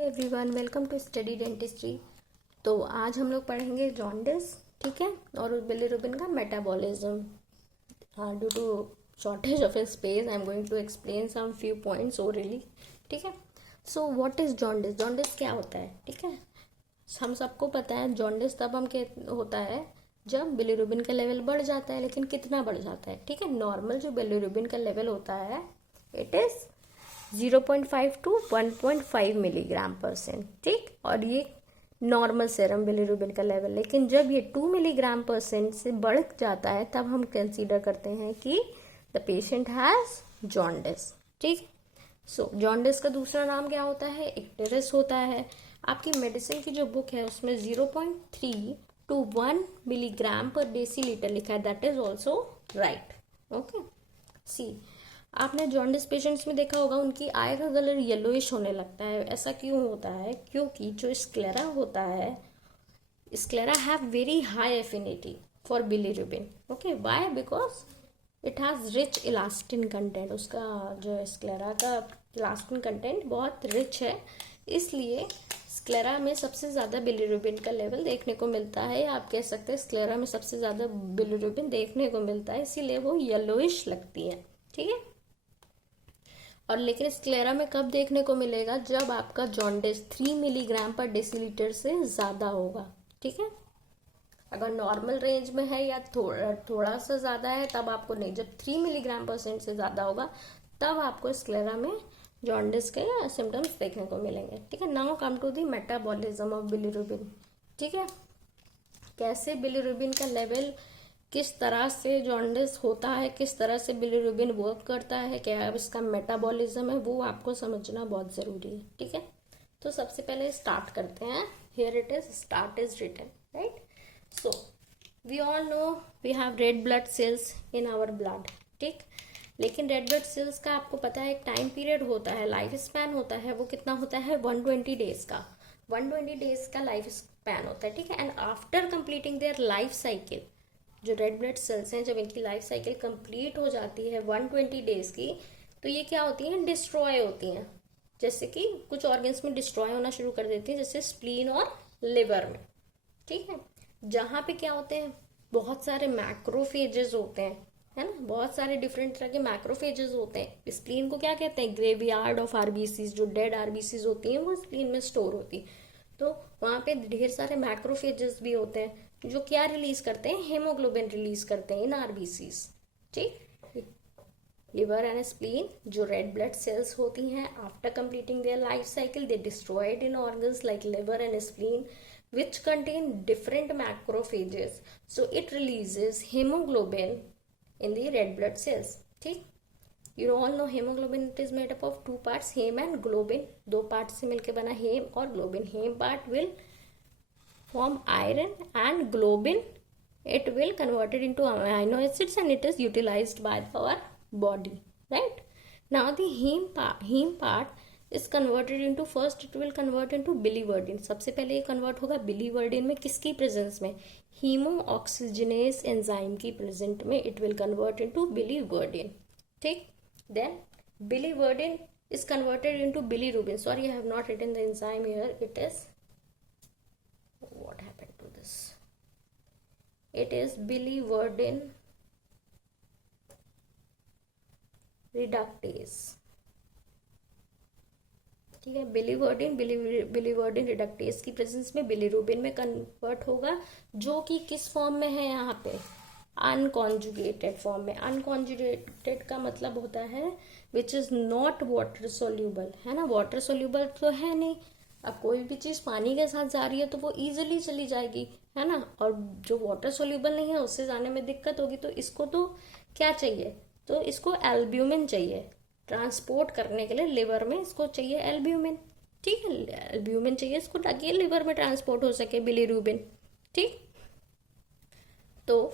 Everyone, welcome to study dentistry. तो आज हम लोग पढ़ेंगे जॉन्डिस, ठीक है, और बिलीरुबिन का metabolism. Due to shortage of space I am going to explain some few points orally, ठीक है। So what is jaundice? Jaundice क्या होता है, ठीक है। हम सबको पता है जॉन्डिस तब हम के होता है जब बिलीरुबिन का लेवल बढ़ जाता है, लेकिन कितना बढ़ जाता है, ठीक है। नॉर्मल जो बिलीरुबिन का लेवल होता है it is 0.5 to 1.5 milligram percent, ठीक। और ये नॉर्मल सेरम बिलीरुबिन का लेवल, लेकिन जब ये 2 मिलीग्राम परसेंट से बढ़ जाता है तब हम कंसीडर करते हैं कि द पेशेंट हैज जॉन्डिस, ठीक। सो जॉन्डिस का दूसरा नाम क्या होता है? इक्टेरिस होता है। आपकी मेडिसिन की जो बुक है उसमें 0.3 टू 1 मिलीग्राम पर डेसीलीटर लिखा है, that is also right, okay. See, आपने जॉन्डिस पेशेंट्स में देखा होगा उनकी आई का कलर येलोइश होने लगता है। ऐसा क्यों होता है? क्योंकि जो स्क्लेरा होता है, sclera have very high affinity for bilirubin, okay. Why? Because it has rich elastin content. उसका जो स्क्लेरा का इलास्टिन कंटेंट बहुत रिच है, इसलिए स्क्लेरा में सबसे ज़्यादा बिलीरुबिन का लेवल देखने को मिलता है। आप कह सकते हैं स्क्लेरा में सबसे ज़्यादा बिलीरुबिन देखने को मिलता है, इसीलिए वो येलोइश लगती है, ठीक है। और लेकिन स्क्लेरा में कब देखने को मिलेगा? जब आपका जॉन्डिस 3 मिलीग्राम पर डेसीलीटर से ज़्यादा होगा, ठीक है। अगर नॉर्मल रेंज में है या थोड़ा सा ज़्यादा है तब आपको नहीं, जब 3 मिलीग्राम परसेंट से ज़्यादा होगा तब आपको स्क्लेरा में जॉन्डिस के सिम्टम्स देखने को मिलेंगे, ठीक है। Now come to the metabolism of bilirubin, ठीक है। कैसे बिलीरुबिन का लेवल, किस तरह से जॉन्डिस होता है, किस तरह से बिलीरुबिन वर्क करता है, क्या इसका मेटाबॉलिज्म है, वो आपको समझना बहुत ज़रूरी है, ठीक है। तो सबसे पहले स्टार्ट करते हैं। Here it is, start is written, right. So we all know we have red blood cells in our blood, ठीक। लेकिन रेड ब्लड सेल्स का आपको पता है एक टाइम पीरियड होता है, लाइफ स्पैन होता है, वो कितना होता है? 120 डेज का। 120 डेज का लाइफ स्पैन होता है, ठीक है। And after completing their life cycle, जो रेड ब्लड सेल्स हैं जब इनकी लाइफ साइकिल कंप्लीट हो जाती है 120 डेज की, तो ये क्या होती हैं? डिस्ट्रॉय होती हैं। जैसे कि कुछ ऑर्गन्स में डिस्ट्रॉय होना शुरू कर देती हैं, जैसे स्प्लीन और लिवर में, ठीक है। जहाँ पे क्या होते हैं? बहुत सारे मैक्रोफेजेस होते हैं, है ना। बहुत सारे डिफरेंट तरह के मैक्रोफेजेस होते हैं। स्प्लीन को क्या कहते हैं? Graveyard of RBCs. जो डेड आरबीसीज होती हैं वो स्प्लीन में स्टोर होती है, तो वहाँ पे ढेर सारे मैक्रोफेजेस भी होते हैं जो क्या रिलीज करते हैं? हेमोग्लोबिन रिलीज करते हैं इन आरबीसीज, ठीक। लिवर एंड स्प्लीन जो रेड ब्लड सेल्स होती हैं, after completing their life cycle they destroyed in organs like liver and spleen which contain different macrophages, so it releases hemoglobin in the red blood cells, ठीक। You all know hemoglobin, it is made up of two parts, heme and globin। दो part से मिलकर बना heme और globin. Heme part will form iron and globin it will converted into amino acids and it is utilized by our body, right। Now the heme part is converted into, first it will convert into biliverdin। सबसे पहले ये convert होगा biliverdin में, किसकी presence में? Hemo oxygenase enzyme की present में it will convert into biliverdin, ठीक। देन biliverdin is converted into bilirubin। sorry, I have not written the enzyme here, it is, what happened to this, it is biliverdin reductase, ठीक है। Biliverdin reductase की presence में bilirubin में convert होगा, जो कि किस फॉर्म में है? यहाँ पे अनकॉन्जुगेटेड फॉर्म में। अनकॉन्जुगेटेड का मतलब होता है which is not water soluble, है ना। वाटर सोल्यूबल तो है नहीं। अब कोई भी चीज पानी के साथ जा रही है तो वो इजिली चली जाएगी, है ना। और जो वाटर सोल्यूबल नहीं है उससे जाने में दिक्कत होगी, तो इसको तो क्या चाहिए? तो इसको एल्ब्यूमिन चाहिए ट्रांसपोर्ट करने के लिए। लिवर में इसको चाहिए एल्ब्यूमिन, ठीक है। एल्ब्यूमिन चाहिए इसको ताकि ये लिवर में ट्रांसपोर्ट हो सके बिलीरुबिन, ठीक। तो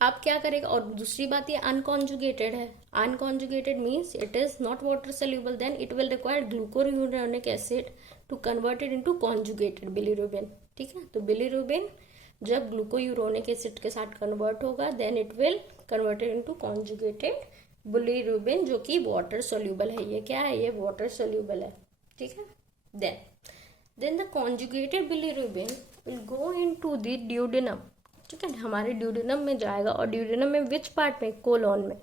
आप क्या करेगा? और दूसरी बात ये अनकॉन्जुगेटेड है। Unconjugated means it is not water soluble, then it will require glucuronic acid to convert it into conjugated bilirubin, ठीक है। तो बिलीरुबिन जब ग्लूकोयूरोनिक एसिड के साथ कन्वर्ट होगा then it will converted into conjugated bilirubin, जो कि वाटर सोल्यूबल है। ये क्या है? ये वाटर सोल्यूबल है, ठीक है। Then the conjugated bilirubin will go into the duodenum, ठीक है, हमारे ड्यूडेनम में जाएगा, और ड्यूडेनम में विच पार्ट में, कोलोन में,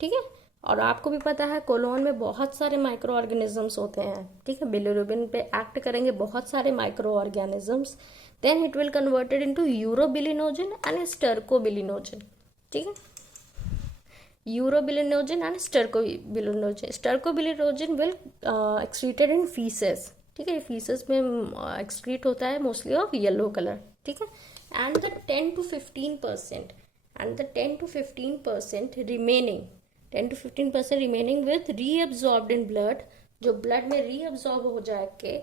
ठीक है। और आपको भी पता है कोलोन में बहुत सारे माइक्रो ऑर्गेनिजम्स होते हैं, ठीक है, बिलीरुबिन पे एक्ट करेंगे बहुत सारे micro organisms. Then it will converted into urobilinogen and stercobilinogen, ठीक है, urobilinogen and stercobilinogen. Stercobilinogen will excreted in faeces, ठीक है, फीसेस में एक्सक्रीट होता है मोस्टली ऑफ येलो कलर, ठीक है। And the 10 to 15% and the 10 to 15% remaining 10 to 15% remaining with reabsorbed in blood, जो ब्लड में रीअब्जॉर्ब हो जाके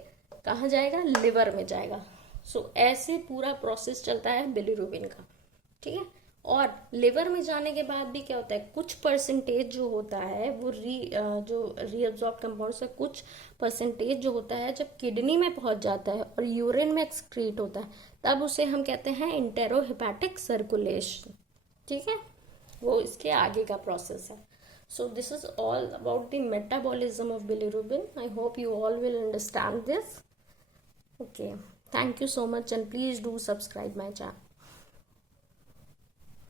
कहाँ जाएगा, लिवर में जाएगा। सो ऐसे पूरा प्रोसेस चलता है बिलीरुबिन का, ठीक है। और लिवर में जाने के बाद भी क्या होता है, कुछ परसेंटेज जो होता है वो जो रीअब्जॉर्ब कंपाउंड से कुछ परसेंटेज जो होता है जब किडनी में पहुंच जाता है और यूरिन में एक्सक्रीट होता है, तब उसे हम कहते हैं इंटेरोहेपेटिक सर्कुलेशन, ठीक है, वो इसके आगे का प्रोसेस है। So this is all about the metabolism of bilirubin. I hope you all will understand this. Okay, thank you so much and please do subscribe my channel.